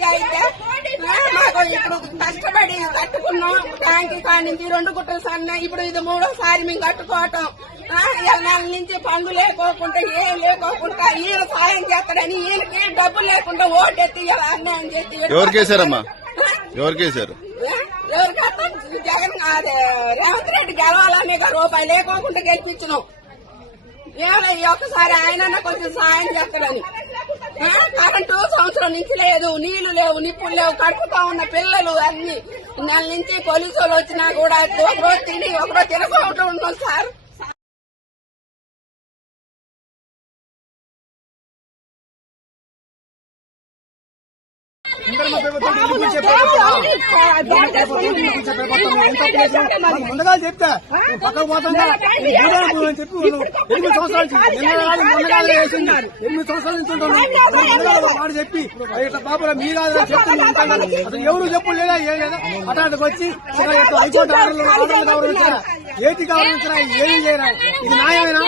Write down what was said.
Drainage అయితే మాకు ఇప్పుడు కష్టపడి కట్టుకున్నాం. ట్యాంక్ కాడి నుంచి 2 గుట్టలు సన్న ఇప్పుడు ఇది 3వ సారి మేము కట్టుకోవటం. నెల నుంచి పనులు లేకోకుండా ఏం లేకోకుండా ఈయన సాయం చేస్తాడని ఈయనకి డబ్బులు లేకుండా ఓటెత్తి అన్యాయం చేసి ఎవరికేసారమ్మా? ఎవరికేసారు? ఎవరికైతే జగన్ రేవంత్ రెడ్డి గెలవాలనే రూపాయి లేకోకుండా గెలిపించినాం. ఈ ఒక్కసారి ఆయన కొంచెం సాయం చేస్తాడని. కరెంటు సంవత్సరం నుంచి లేదు, నీళ్లు లేవు, నిప్పులు లేవు, కడుపుతా ఉన్న పిల్లలు అన్ని. నెల నుంచి పోలీసు వాళ్ళు వచ్చినా కూడా ఒకరోజు తిని ఒకరోజు తినకుండా ఉన్నాం సార్. ముందుగా చెప్తా పక్కకు పోతుందా అని చెప్పి 8 సంవత్సరాలు వేసింది. 8 సంవత్సరాల నుంచి ఉంటున్నాం. వాడు చెప్పి ఇట్లా బాబు మీ కాదు చెప్తున్నా అసలు ఎవరు చెప్పు లేదా ఏం లేదా అటాటకు వచ్చి హైకోర్టు ఆర్డర్లు గౌరవించారా, ఏటి గౌరవించారా, ఏమీ చేయరా? ఇది న్యాయమేనా?